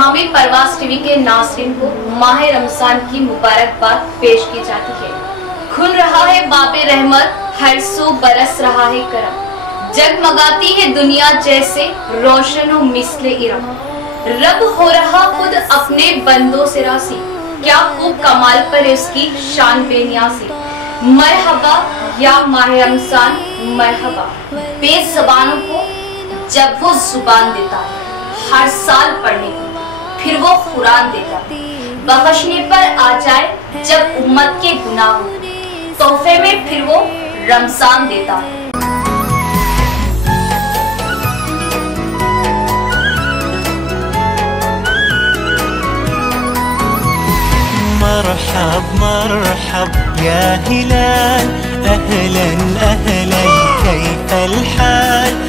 तमाम परवाज़ टीवी के नाज़रीन को माह रमजान की मुबारकबाद पेश की जाती है। खुल रहा है बाबे रहमत, हर सू बरस रहा है करम, जगमगाती है दुनिया जैसे रोशन व मिस्ले इरम। रब हो रहा खुद अपने बंदों से रासी, क्या खूब कमाल पर है उसकी शान बेनियाज़ी। मरहबा या माह रमजान मरहबा, बेज़बानों को जब वो जुबान देता है हर साल पढ़ने को, फिर वो कुरान देता है बख्शने पर आ जाए जब उम्मत के गुनाह हो, तोहफे में फिर वो रमजान देता है। मरहब मरहब या हिलाल, अहलन अहलन कैफल हाल,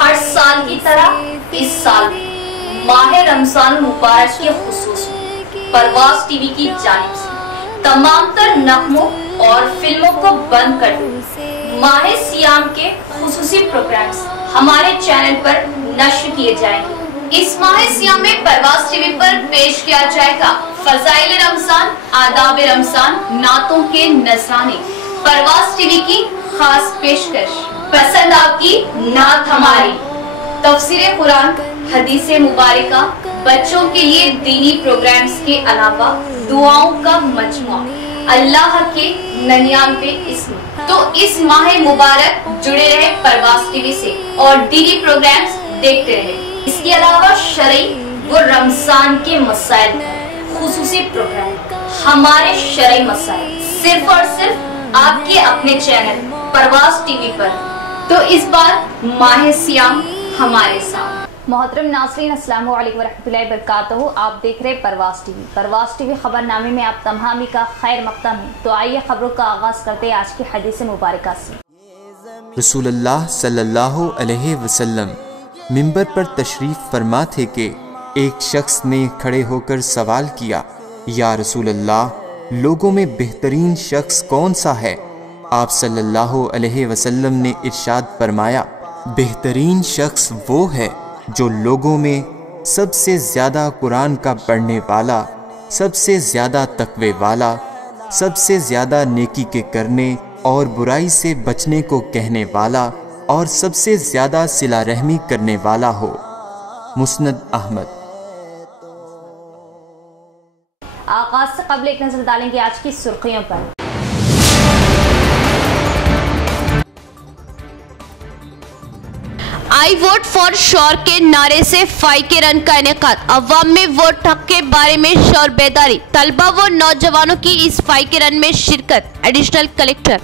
हर साल की तरह इस साल माह रमजान मुबारक के खुसूस परवाज़ टीवी की जानिब से तमाम तर नगमों और फिल्मों को बंद कर दो माह सियाम के खुसूसी प्रोग्राम्स हमारे चैनल पर नश्र किए जाएंगे। इस माह सियाम में परवाज़ टीवी पर पेश किया जाएगा फज़ाइल रमजान, आदाब रमजान, नातों के नज़राने। परवाज़ टीवी की खास पेशकश, पसंद आपकी नात हमारी, तफसीर कुरान, हदीस मुबारका, बच्चों के लिए दीनी प्रोग्राम्स के अलावा दुआओं का मजमुआ, अल्लाह के 99 इस्म। तो इस माह मुबारक जुड़े रहे परवाज़ टीवी से और दीनी प्रोग्राम्स देखते रहे। इसके अलावा शरई व रमजान के मसाइल खुसूसी प्रोग्राम, हमारे शरई मसाइल सिर्फ और सिर्फ आपके अपने चैनल परवाज़ टीवी पर। तो इस बार माह सियाम हमारे साथ। मोहतरम नाज़रीन, अस्सलाम वालेकुम वरहमतुल्लाहि वबरकातुहू। आप देख रहे परवाज़ टीवी। परवाज़ टीवी खबरनामे में आप तमामी का खैर मक़दम है। तो आइए खबरों का आगाज़ करते हैं आज की हदीस मुबारका से। रसूलुल्लाह सल्लल्लाहु अलैहि वसल्लम मिंबर पर तशरीफ़ फरमा थे कि एक शख्स ने खड़े होकर सवाल किया, या रसूलल्लाह, लोगों में बेहतरीन शख्स कौन सा है? आप सल्लल्लाहु अलैहि वसल्लम ने इरशाद फरमाया, बेहतरीन शख्स वो है जो लोगों में सबसे ज़्यादा कुरान का पढ़ने वाला, सबसे ज़्यादा तक़वे वाला, सबसे ज़्यादा नेकी के करने और बुराई से बचने को कहने वाला और सबसे ज़्यादा सिला रहमी करने वाला हो। मुस्नद अहमद। आगाज़ से कबल एक नज़र डालेंगे आज की सुर्खियों पर। आई वोट फॉर श्योर के नारे से फाई के रन का इनेकाद, अवाम में वोट हक के बारे में शोर बेदारी, तलबा व नौजवानों की इस फाई के रन में शिरकत। Additional collector.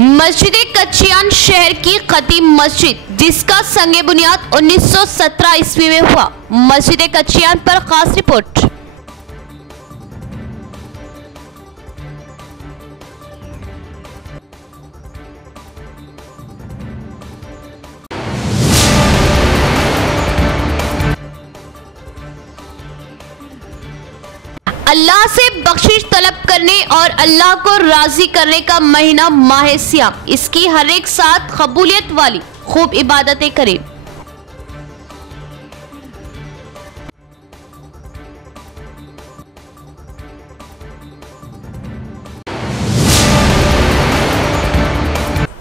मस्जिद कच्चियान शहर की कदीम मस्जिद, जिसका संगे बुनियाद 1917 ईस्वी में हुआ। मस्जिद कच्चियान पर खास रिपोर्ट। अल्लाह से बख्शिश तलब करने और अल्लाह को राजी करने का महीना माह सियाम, इसकी हर एक साथ कबूलियत वाली खूब इबादतें करें।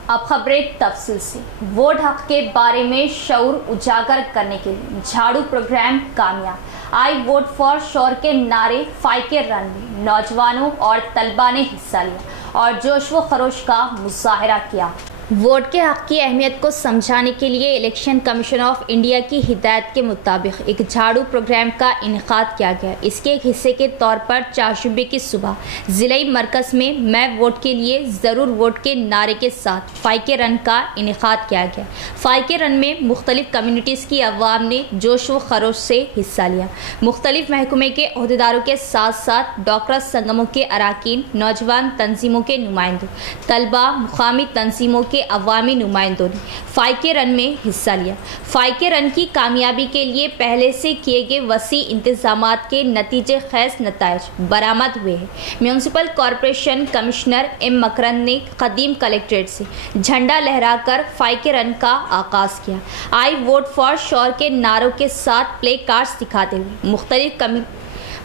अब खबरें तफसील से। वोट हक के बारे में शऊर उजागर करने के लिए झाड़ू प्रोग्राम कामयाब। आई वोट फॉर श्योर के नारे फाई के रन में नौजवानों और तलबा ने हिस्सा लिया और जोश व खरोश का मुजाहरा किया। वोट के हक की अहमियत को समझाने के लिए इलेक्शन कमीशन ऑफ इंडिया की हिदायत के मुताबिक एक झाड़ू प्रोग्राम का इनेकाद किया गया। इसके एक हिस्से के तौर पर चारशुबे की सुबह ज़िलाई मरकज़ में मैं वोट के लिए ज़रूर वोट के नारे के साथ फाइके रन का इनेकाद किया गया। फाइके रन में मुख्तलिफ कम्युनिटीज़ की अवाम ने जोश व खरोश से हिस्सा लिया। मुख्तलिफ महकमे के अहदेदारों के साथ साथ डॉक्टर संगमों के अराकीन, नौजवान तंजीमों के नुमाइंदों, तलबा, मुकामी तंजीमों के अवामी नुमाइंदों ने फाइके रन में हिस्सा लिया। फाइके रन की कामयाबी के लिए पहले से किए गए वसी इंतजामात के नतीजे खैज नताइज बरामद हुए हैं। म्यूनसिपल कॉरपोरेशन कमिश्नर एम मकरंद ने कदीम कलेक्ट्रेट से झंडा लहराकर फाइके रन का आगाज किया। आई वोट फॉर श्योर के नारों के साथ प्ले कार्ड्स दिखाते हुए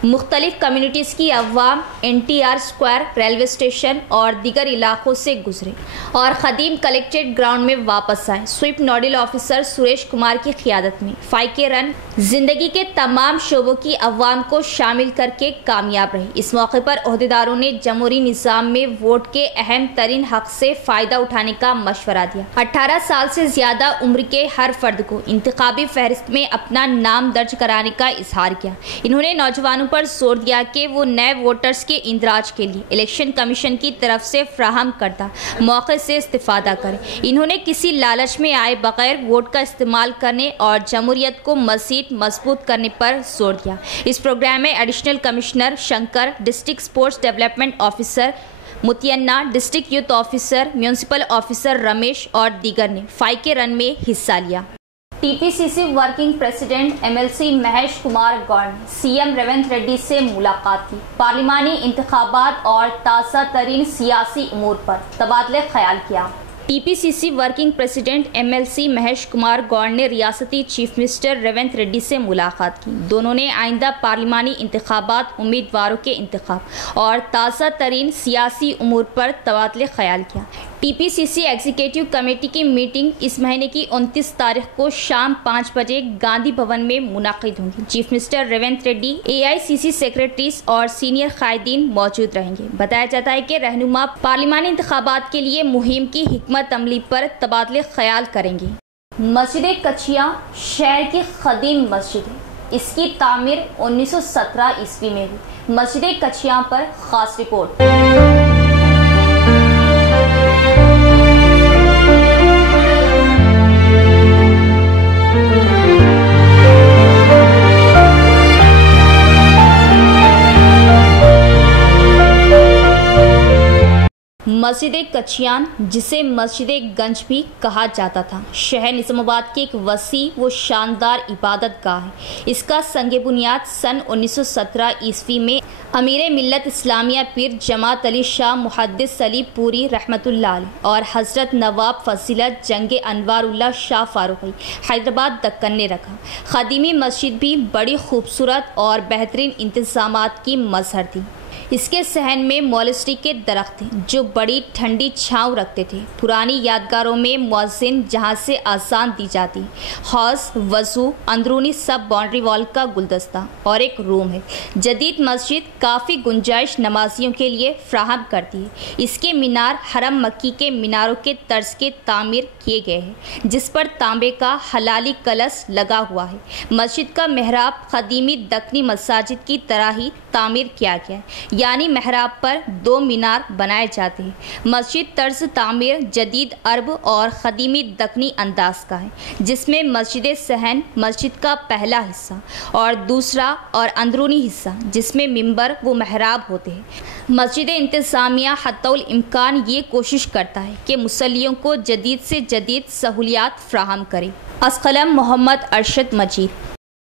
मुख्तलिफ कम्युनिटीज़ की अवाम NTR स्क्वायर, रेलवे स्टेशन और दीगर इलाकों से गुजरे और कदीम कलेक्ट्रेट ग्राउंड में वापस आए। Sweep nodal officer Suresh Kumar की क़ियादत में फाइके रन जिंदगी के तमाम शोबों की अवाम को शामिल करके कामयाब रही। इस मौके पर अहदेदारों ने जमहूरी निज़ाम में वोट के अहम तरीन हक से फ़ायदा उठाने का मशवरा दिया। 18 साल से ज़्यादा उम्र के हर फर्द को इंतखाबी फहरिस्त में अपना नाम दर्ज कराने का इजहार किया। इन्होंने नौजवानों पर जोर दिया कि वो नए वोटर्स के इंदराज के लिए इलेक्शन कमीशन की तरफ से फ्राहम करदा मौके से इस्तिफादा करें। इन्होंने किसी लालच में आए बगैर वोट का इस्तेमाल करने और जमहूरियत को मज़ीद मजबूत करने पर जोर दिया। इस प्रोग्राम में additional commissioner Shankar, district sports development officer Muthianna, district youth officer, municipal officer Ramesh और दीगर ने फाइके रन में हिस्सा लिया। TPCC working president MLC Mahesh Kumar Goud ने CM रेवंत रेड्डी से मुलाकात की। पार्लिमानी इंतखाबात और ताज़ा तरीन सियासी उमूर पर तबादले ख्याल किया। TPCC working president MLC Mahesh Kumar Goud ने रियासती चीफ मिनिस्टर रेवंत रेड्डी से मुलाकात की। दोनों ने आइंदा पार्लिमानी इंतखाबात, उम्मीदवारों के इंतखाब और ताज़ा तरीन सियासी उमूर पर तबादले ख्याल किया। TPCC एग्जीक्यूटिव कमेटी की मीटिंग इस महीने की 29 तारीख को शाम 5 बजे गांधी भवन में मुनाकिद होंगी। Chief minister Revanth Reddy, AICC secretaries और सीनियर कायदीन मौजूद रहेंगे। बताया जाता है कि रहनुमा पार्लिमानी इंतखाबात के लिए मुहिम की हिकमत अमली पर तबादले ख्याल करेंगे। मस्जिद कचिया शहर की कदीम मस्जिद है। इसकी तामीर 1917 ईस्वी में हुई। मस्जिद कचिया पर खास रिपोर्ट। मस्जिद कचियान, जिसे मस्जिद गंज भी कहा जाता था, शहर निज़ामाबाद की एक वसी व शानदार इबादत गाह है। इसका संग बुनियाद सन 1917 ईस्वी में अमीर मिल्लत इस्लामिया पीर जमात अली शाह मुहद्दिस अली पूरी रहमतुल्लाह अलैह और हज़रत नवाब फजीलत जंग अनवारुल्लाह शाह फारूकी हैदराबाद दक्कन ने रखा। खदीमी मस्जिद भी बड़ी खूबसूरत और बेहतरीन इंतज़ामात की मज़हर थी। इसके सहन में मॉलेस्ट्री के दरख्त थे जो बड़ी ठंडी छाँव रखते थे। पुरानी यादगारों में मुअज्जिन जहाँ से आज़ान दी जाती, हौज़, वज़ू, अंदरूनी सब बाउंड्री वॉल का गुलदस्ता और एक रूम है। जदीद मस्जिद काफ़ी गुंजाइश नमाजियों के लिए फ्राहम करती है। इसके मीनार हरम मक्की के मीनारों के तर्ज के तामीर किए गए हैं, जिस पर तांबे का हलाली कलश लगा हुआ है। मस्जिद का मेहराब खदीमी दक्कनी मसाजिद की तरह ही तामीर किया गया है, यानी मेहराब पर 2 मीनार बनाए जाते हैं। मस्जिद तर्ज तामीर जदीद अरब और खदीमी दक्कनी अंदाज का है, जिसमें मस्जिद सहन मस्जिद का पहला हिस्सा और दूसरा और अंदरूनी हिस्सा जिसमें मिंबर व मेहराब होते हैं। मस्जिद इंतज़ामिया हत्तुल इम्कान ये कोशिश करता है कि मुसल्लियों को जदीद से जदीद सहूलियात फ्राहम करे। असकलम मोहम्मद अरशद मजीद।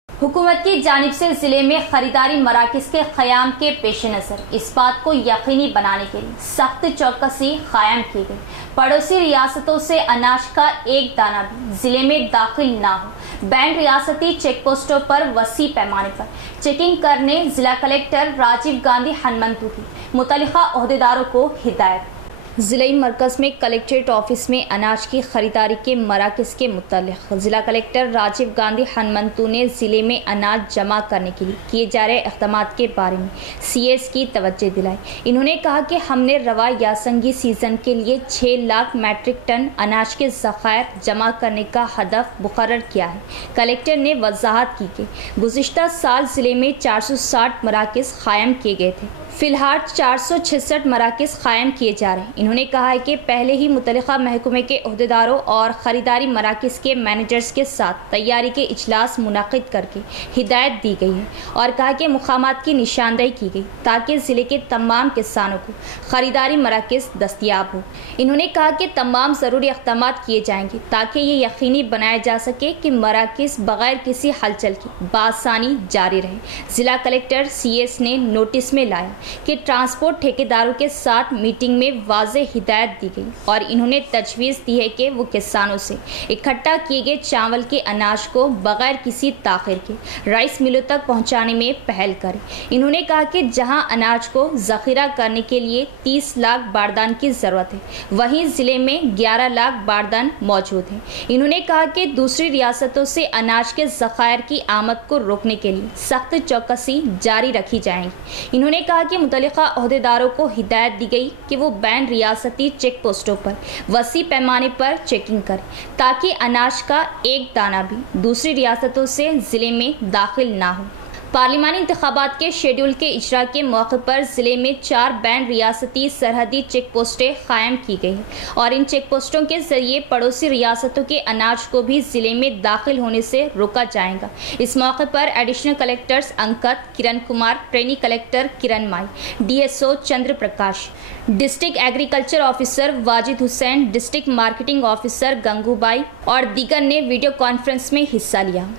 हुकूमत की जानिब से ज़िले में ख़रीदारी मराकज़ के क़याम के पेश नज़र इस बात को यकीनी बनाने के लिए सख्त चौकसी क़ायम की गई। पड़ोसी रियासतों से अनाज का एक दाना भी ज़िले में दाखिल ना हो। बैंक रियासती चेक पोस्टों पर वसी पैमाने पर चेकिंग करने ज़िला कलेक्टर राजीव गांधी हनुमंतु की मुतल्लिक़ा अहदेदारों को हिदायत। जिले मरकज़ में कलेक्ट्रेट ऑफिस में अनाज की खरीदारी के मराकज़ के मुतालिक जिला कलेक्टर राजीव गांधी हनुमंतु ने ज़िले में अनाज जमा करने के लिए किए जा रहे इक़दाम के बारे में सीएस की तवज्जो दिलाई। इन्होंने कहा कि हमने रवा यासंगी सीज़न के लिए 6 लाख मैट्रिक टन अनाज के ज़खायर जमा करने का हदफ मुकर्रर किया है। कलेक्टर ने वजाहत की कि गुज़िश्ता साल ज़िले में 460 मराकज़ कायम किए गए थे, फिलहाल 466 मराकज़ कायम किए जा रहे हैं। इन्होंने कहा है कि पहले ही मुतल्लिका महकमे के अहदेदारों और ख़रीदारी मराकज़ के मैनेजर्स के साथ तैयारी के इजलास मुनक़िद करके हिदायत दी गई है और कहा कि मुकामात की निशानदेही की गई ताकि ज़िले के तमाम किसानों को ख़रीदारी मराकज़ दस्तियाब हो। इन्होंने कहा कि तमाम ज़रूरी इक़दाम किए जाएंगे ताकि ये यकीनी बनाया जा सके कि मराकज़ बग़ैर किसी हलचल के बासानी जारी रहे। ज़िला कलेक्टर सीएस ने नोटिस में लाया कि ट्रांसपोर्ट ठेकेदारों के साथ मीटिंग में वाज़ेह हिदायत दी गई और इन्होंने तजवीज़ दी है कि वो किसानों से इकट्ठा किए गए चावल के अनाज को बग़ैर किसी ताख़िर के राइस मिलों तक पहुंचाने में पहल करें। इन्होंने कहा कि जहां अनाज को ज़ख़ीरा करने के लिए 30 लाख बारदान की ज़रूरत है, वहीं ज़िले में 11 लाख बारदान मौजूद हैं। इन्होंने कहा कि दूसरी रियासतों से अनाज के ज़खायर की आमद को रोकने के लिए सख्त चौकसी जारी रखी जाएगी। इन्होंने कहा कि मुतल्लिका अहदेदारों को हिदायत दी गई कि वो बैन रियासती चेक पोस्टों पर वसी पैमाने पर चेकिंग करें ताकि अनाज का एक दाना भी दूसरी रियासतों से ज़िले में दाखिल ना हो। पार्लिमानी इंतखाबात के शेड्यूल के इजरा के मौके पर ज़िले में 4 बैन रियासती सरहदी चेक पोस्टें कायम की गई हैं और इन चेक पोस्टों के जरिए पड़ोसी रियासतों के अनाज को भी ज़िले में दाखिल होने से रोका जाएगा। इस मौके पर additional collectors Ankit Kiran Kumar, trainee collector Kiranmai, DSO Chandra Prakash, district agriculture officer Wajid Hussain, district marketing officer Gangubai और दीगर ने वीडियो कॉन्फ्रेंस में हिस्सा लिया।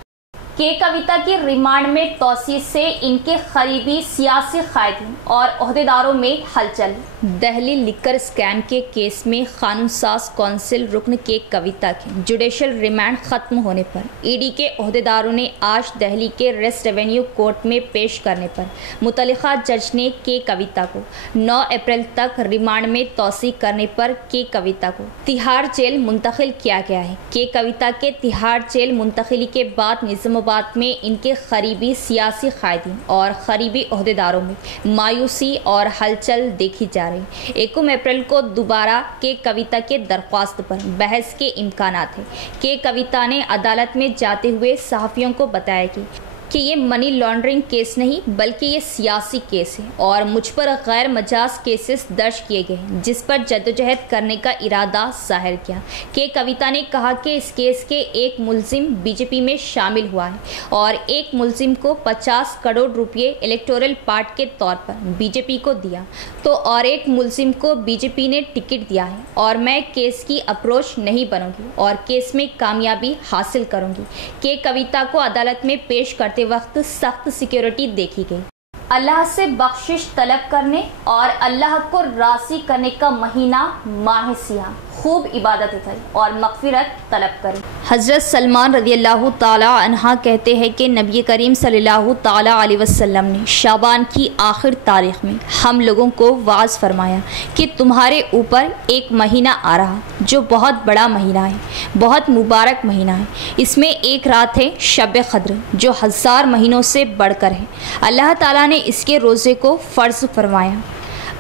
के कविता की रिमांड में तौसीर से इनके करीबी सियासी कायदीन और अहदेदारों में हलचल। दहली लिकर स्कैम के केस में कानून साज कौंसिल रुकन के कविता के जुडिशल रिमांड खत्म होने पर ईडी के अहदेदारों ने आज दहली के रेस्ट रेवेन्यू कोर्ट में पेश करने पर मुतल्लिका जज ने के कविता को 9 अप्रैल तक रिमांड में तौसी करने पर के कविता को तिहाड़ जेल मुंतकिल किया गया है। के कविता के तिहाड़ जेल मुंतकिली के बाद निज़ामाबाद में इनके करीबी सियासी कायदीन और करीबी अहदेदारों में मायूसी और हलचल देखी जा रही। 1 अप्रैल को दोबारा के कविता के दरख्वास्त पर बहस के इम्कानात है। के कविता ने अदालत में जाते हुए सहाफ़ियों को बताया कि ये मनी लॉन्ड्रिंग केस नहीं बल्कि ये सियासी केस है और मुझ पर गैर मजाज केसेस दर्ज किए गए हैं जिस पर जद्दोजहद करने का इरादा जाहिर किया। के कविता ने कहा कि इस केस के एक मुलजिम बीजेपी में शामिल हुआ है और एक मुलजिम को 50 करोड़ रुपये इलेक्टोरल पार्ट के तौर पर बीजेपी को दिया तो और एक मुलजिम को बीजेपी ने टिकट दिया है और मैं केस की अप्रोच नहीं बनूंगी और केस में कामयाबी हासिल करूंगी। के कविता को अदालत में पेश करते वक्त सख्त सिक्योरिटी देखी गई। अल्लाह से बख्शिश तलब करने और अल्लाह को राज़ी करने का महीना माह सियाम, खूब इबादत करें और मग़फ़िरत तलब करें। हज़रत सलमान रज़ियल्लाहु ताला अन्हा कहते हैं कि नबी करीम सल्लल्लाहु ताला अलैहि वसल्लम ने शाबान की आखिर तारीख़ में हम लोगों को वाज़ फरमाया कि तुम्हारे ऊपर एक महीना आ रहा जो बहुत बड़ा महीना है, बहुत मुबारक महीना है। इसमें एक रात है शब क़द्र जो 1000 महीनों से बढ़कर है। अल्लाह ताला ने इसके रोज़े को फ़र्ज़ फरमाया।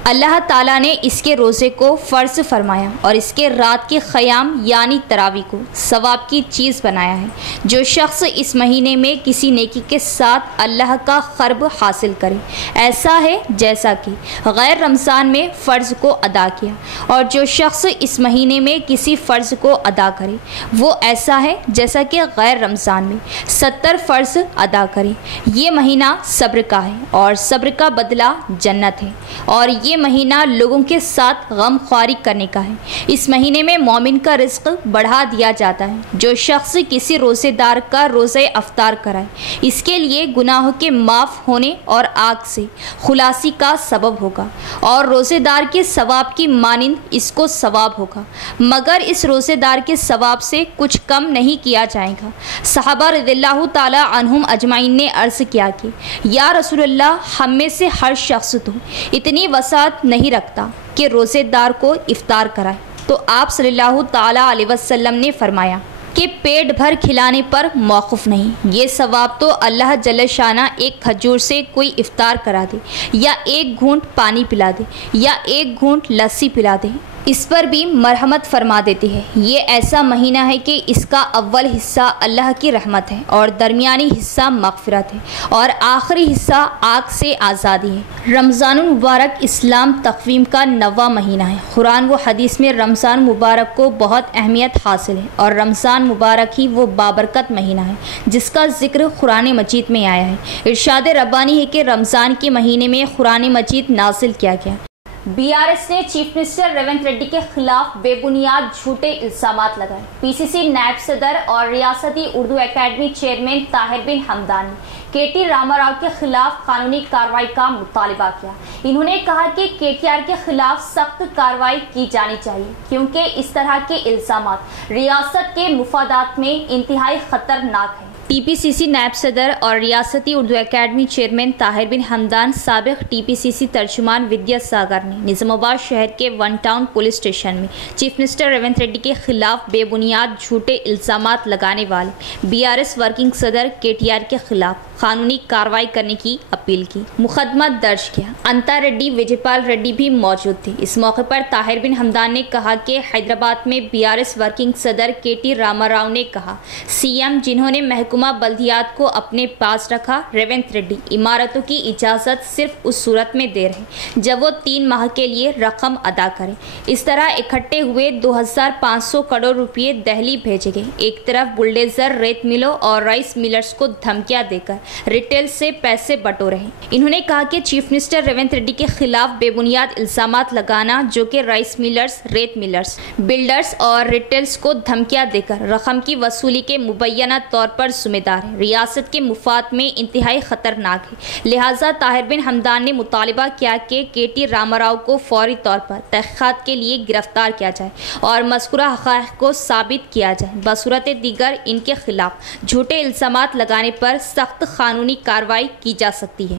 अल्लाह ताला ने इसके रोज़े को फ़र्ज़ फरमाया और इसके रात के क़याम यानी तरावी को सवाब की चीज़ बनाया है। जो शख्स इस महीने में किसी नेकी के साथ अल्लाह का क़र्ब हासिल करे ऐसा है जैसा कि गैर रमज़ान में फ़र्ज़ को अदा किया और जो शख्स इस महीने में किसी फ़र्ज़ को अदा करे वो ऐसा है जैसा कि गैर रमज़ान में 70 फ़र्ज़ अदा करे। ये महीना सब्र का है और सब्र का बदला जन्नत है और ये महीना लोगों के साथ गम ख्वारी करने का है। इस महीने में मोमिन का रिज़्क़ बढ़ा दिया जाता है। जो शख्स किसी रोज़ेदार का रोज़े अफ्तार कराए इसके लिए गुनाहों के माफ़ होने और आग से खुलासी का सबब होगा और रोज़ेदार के सवाब की मानिंद इसको सवाब होगा, मगर इस रोज़ेदार के सवाब से कुछ कम नहीं किया जाएगा। सहाबा रज़ियल्लाहु ताला अन्हुम अजमाइन ने अर्ज़ किया कि या रसूलल्लाह, हम में से हर शख्स तो इतनी वसा इरादा नहीं रखता कि रोज़ेदार को इफ्तार कराए, तो आप सल्लल्लाहु ताला अलैहि वसल्लम ने फरमाया कि पेट भर खिलाने पर मौक़ूफ़ नहीं, ये सवाब तो अल्लाह जल्ल शाना एक खजूर से कोई इफ्तार करा दे, या एक घूंट पानी पिला दे, या एक घूंट लस्सी पिला दे, इस पर भी मरहमत फरमा देती है। ये ऐसा महीना है कि इसका अव्वल हिस्सा अल्लाह की रहमत है और दरमियानी हिस्सा मग़फ़िरत है और आखिरी हिस्सा आग से आज़ादी है। रमज़ानुल मुबारक इस्लाम तक़वीम का 9वां महीना है। कुरान व हदीस में रमज़ान मुबारक को बहुत अहमियत हासिल है और रमज़ान मुबारक ही वो बाबरकत महीना है जिसका ज़िक्र कुरान मजीद में आया है। इरशाद रब्बानी है कि रमज़ान के महीने में कुरान मजीद नाज़िल किया गया। बीआरएस ने चीफ मिनिस्टर रेवंत रेड्डी के खिलाफ बेबुनियाद झूठे इल्जामात लगाए। पीसीसी नायब सदर और रियासती उर्दू एकेडमी चेयरमैन ताहिर बिन हमदान ने केटी रामाराव के खिलाफ कानूनी कार्रवाई का मुतालिबा किया। इन्होंने कहा कि केटीआर के खिलाफ सख्त कार्रवाई की जानी चाहिए क्योंकि इस तरह के इल्जामात रियासत के मुफादात में इंतहाई खतरनाक है। टीपीसीसी नायब सदर और रियासती उर्दू एकेडमी चेयरमैन ताहिर बिन हमदान साबिक टीपीसीसी तर्जुमान विद्या सागर ने निज़ामाबाद शहर के वन टाउन पुलिस स्टेशन में चीफ मिनिस्टर रेवंत रेड्डी के खिलाफ बेबुनियाद झूठे इल्जामात लगाने वाले बीआरएस वर्किंग सदर केटीआर के खिलाफ कानूनी कार्रवाई करने की अपील की। मुकदमा दर्ज किया। अंता रेड्डी, विजयपाल रेड्डी भी मौजूद थे। इस मौके पर ताहिर बिन हमदान ने कहा कि हैदराबाद में बीआरएस वर्किंग सदर केटी रामाराव ने कहा, सीएम जिन्होंने महकुमा बल्दियात को अपने पास रखा, रेवंत रेड्डी इमारतों की इजाज़त सिर्फ उस सूरत में दे रहे जब वो 3 माह के लिए रकम अदा करें। इस तरह इकट्ठे हुए 2500 करोड़ रुपये दिल्ली भेजे गए। एक तरफ बुलडोजर, रेत मिलों और राइस मिलर्स को धमकियां देकर रिटेल से पैसे बटोर रहे। इन्होंने कहा कि चीफ मिनिस्टर रेवंत रेड्डी के खिलाफ बेबुनियाद इल्जामात लगाना, जो कि राइस मिलर्स, रेत मिलर्स, बिल्डर्स और रिटेल्स को धमकियां देकर रकम की वसूली के मुबैना तौर पर जिम्मेदार है, रियासत के मुफाद में इंतहाई खतरनाक है। लिहाजा ताहिर बिन हमदान ने मुतालिबा किया कि केटी रामाराव को फौरी तौर पर तहक़ीक़ात के लिए गिरफ्तार किया जाए और मज़कूरा हक़ाइक़ को साबित किया जाए। बसूरत दीगर इनके खिलाफ झूठे इल्जामात लगाने पर सख्त कानूनी कार्रवाई की जा सकती है।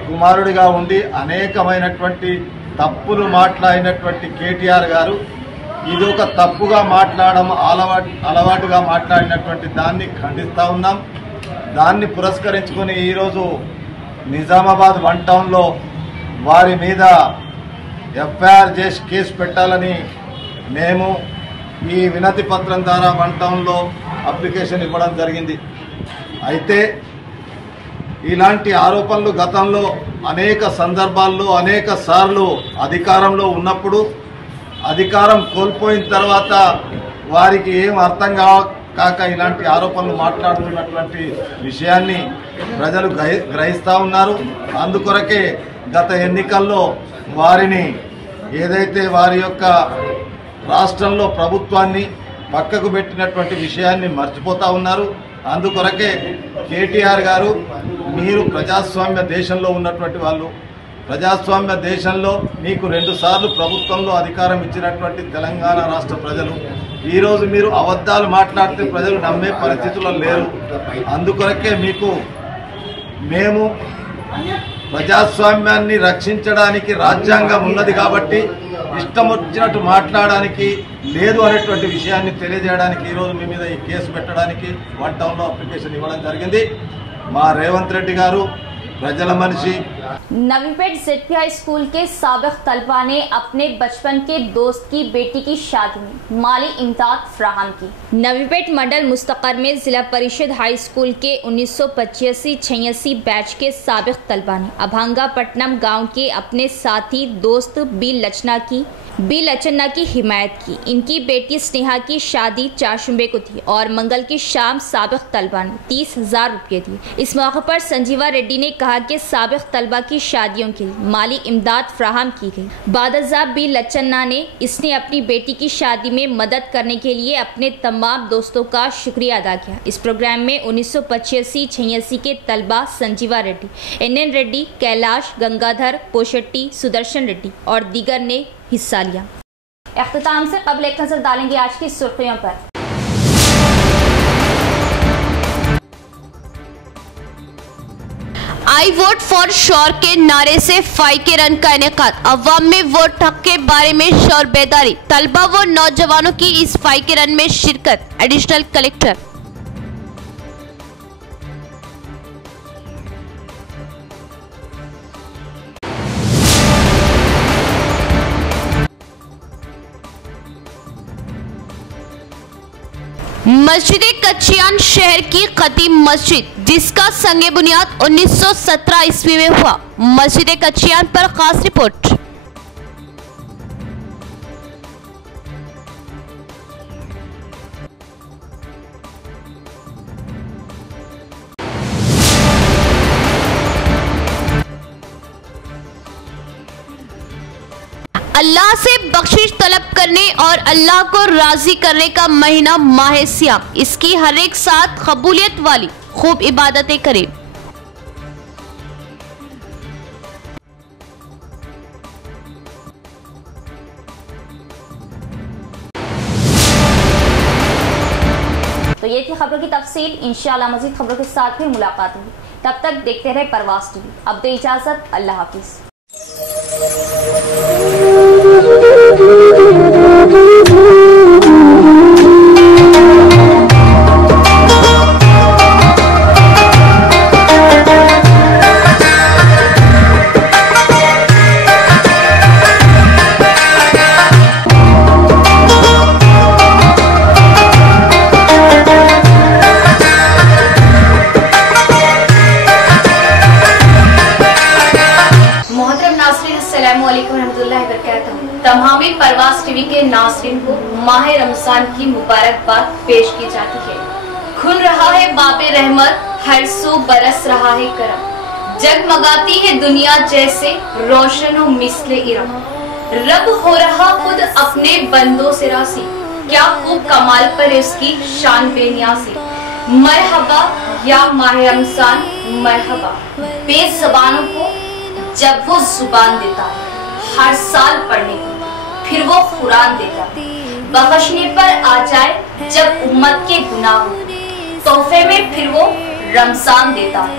కుమారుడిగా ఉండి అనేకమైనటువంటి తప్పులు మాట్లాడినటువంటి కేటీఆర్ గారు ఇది ఒక తప్పుగా మాట్లాడడం అలవాటుగా మాట్లాడినటువంటి దాన్ని ఖండిస్తా ఉన్నాం। దాన్ని పురస్కరించుకొని ఈరోజు నిజామాబాద్ వన్ టౌన్లో వారి మీద ఎఫ్ఐఆర్ చేసి కేసు పెట్టాలని మేము ఈ వినతి పత్రం ద్వారా వన్ టౌన్లో అప్లికేషన్ ఇవ్వడం జరిగింది। అయితే ఇలాంటి ఆరోపణలు గతంలో అనేక సందర్భాల్లో అనేక సార్లు అధికారంలో ఉన్నప్పుడు అధికారం కోల్పోయిన తర్వాత వారికి ఏం అర్థం కాక ఇలాంటి ఆరోపణలు మాట్లాడుతున్నటువంటి విషయాన్ని ప్రజలు గ్రహిస్తూ ఉన్నారు। అందుకొరకే గత ఎన్నికల్లో వారిని ఏదైతే వారి యొక్క రాష్ట్రంలో ప్రభుత్వాన్ని పక్కకు పెట్టినటువంటి విషయాన్ని మర్చిపోతూ ఉన్నారు। అందుకొరకే కేటీఆర్ గారు, మీరు ప్రజాస్వామ్య దేశంలో ఉన్నటువంటి వాళ్ళు, ప్రజాస్వామ్య దేశంలో మీకు 2 సార్లు ప్రభుత్వంలో అధికారం ఇచ్చినటువంటి తెలంగాణ రాష్ట్ర ప్రజలు ఈరోజు మీరు అబద్ధాలు మాట్లాడితే ప్రజలు నమ్మే పరిస్థితుల్లో లేరు। అందుకొరకే మేము ప్రజాస్వామ్యాన్ని రక్షించడానికి రాజ్యాంగం ఉన్నది కాబట్టి ఇష్టం వచ్చినట్టు మాట్లాడడానికి లేదు అనేటువంటి విషయాన్ని తెలియజేయడానికి ఈరోజు మీ మీద ఈ కేసు పెట్టడానికి వన్ టౌన్లో అప్లికేషన్ ఇవ్వడం జరిగింది। మా రేవంత్ రెడ్డి గారు प्रजल मनीषी। नवीपेट जेडपीआई स्कूल के साबिक तलबा ने अपने बचपन के दोस्त की बेटी की शादी में माली इमदाद फराहम की। नवीपेट मंडल मुस्तकर में जिला परिषद हाई स्कूल के 1985-86 बैच के साबिक तलबा ने अभांगापट्टनम गांव के अपने साथी दोस्त बी लचन्ना की हिमायत की। इनकी बेटी स्नेहा की शादी चाशुंबे को थी और मंगल की शाम साबिक तलबा ने 30,000 रुपये दिए। इस मौके पर संजीवा रेड्डी ने कहा कि साबिक तलबा की शादियों के लिए माली इमदाद फ्राहम की गई। बादशाह बी लचन्ना ने इसने अपनी बेटी की शादी में मदद करने के लिए अपने तमाम दोस्तों का शुक्रिया अदा किया। इस प्रोग्राम में 1985-86 के तलबा संजीवा रेड्डी, NN रेड्डी, कैलाश, गंगाधर, पोशट्टी, सुदर्शन रेड्डी और दीगर ने हिस्सा लिया। इख्तिताम से कबल एक नजर डालेंगे आज की सुर्खियों पर। आई वोट फॉर श्योर के नारे से 5K रन का इनेकाद। अवाम में वोट हक के बारे में शोर बेदारी। तलबा व नौजवानों की इस 5K रन में शिरकत। Additional collector. मस्जिद कचियान शहर की कदीम मस्जिद, जिसका संगे बुनियाद 1917 ईस्वी में हुआ। मस्जिद कचियान पर खास रिपोर्ट। अल्लाह से बख्शिश तलब करने और अल्लाह को राजी करने का महीना माह सियाम। इसकी हर एक साथ कबूलियत वाली खूब इबादतें करें। तो ये थी खबरों की तफसील। इंशाअल्लाह मज़ीद खबरों के साथ फिर मुलाकात होगी। तब तक देखते रहे परवास टीवी। अब दे इजाजत, अल्लाह हाफिज। तमामी परवास टीवी के नाज़रीन को माह रमजान की मुबारकबाद पेश की जाती है। खुल रहा है बाबे रहमत, हर सू बरस रहा है करम, जगमगाती है दुनिया जैसे रोशनो मिसले इरम। रब हो रहा खुद अपने बंदों से रासी, क्या खूब कमाल पर उसकी शान बेनियासी। मरहबा या माह रमजान मरहबा, बेज़बानों को जब वो जुबान देता है हर साल पढ़ने को, फिर वो कुरान देता है बख्शने पर आ जाए जब उम्मत के गुनाह हो, तोहफे में फिर वो रमजान देता है।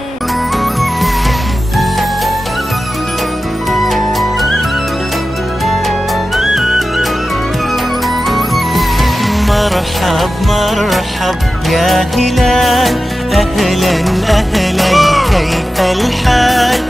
मरहब मरहब या हिलाल, अहलन अहलन कैफल हाल,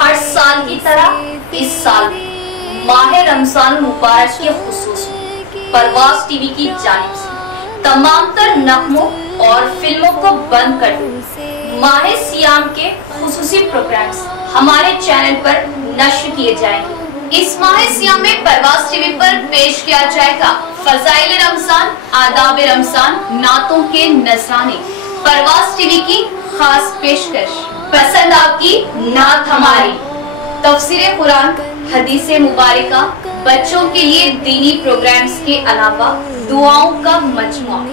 हर साल की तरह इस साल माह रमजान मुबारक के खुसूस परवास टीवी की जानिब से तमाम तर नगमों और फिल्मों को बंद कर दो। माह सियाम के खुसूसी प्रोग्राम्स हमारे चैनल पर नश्र किए जाएंगे। इस माह सियाम में परवास टीवी पर पेश किया जाएगा फजाइल रमजान, आदाब रमजान, नातों के नजराने। परवास टीवी की खास पेशकश, पसंद आपकी नात हमारी। तफसीर कुरान, हदीस मुबारका, बच्चों के लिए दीनी प्रोग्राम्स के अलावा दुआओं का मजमुआ,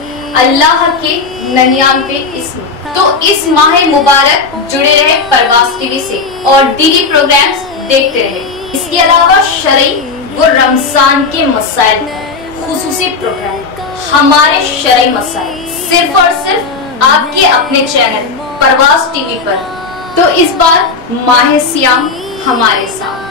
अल्लाह के 99 इस्म। तो इस माह मुबारक जुड़े रहे परवास टीवी से और दीनी प्रोग्राम्स देखते रहे। इसके अलावा शरई व रमजान के मसाइल खुसूसी प्रोग्राम, हमारे शरई मसाइल सिर्फ और सिर्फ आपके अपने चैनल परवास टीवी पर। तो इस बार माह सियाम हमारे साथ।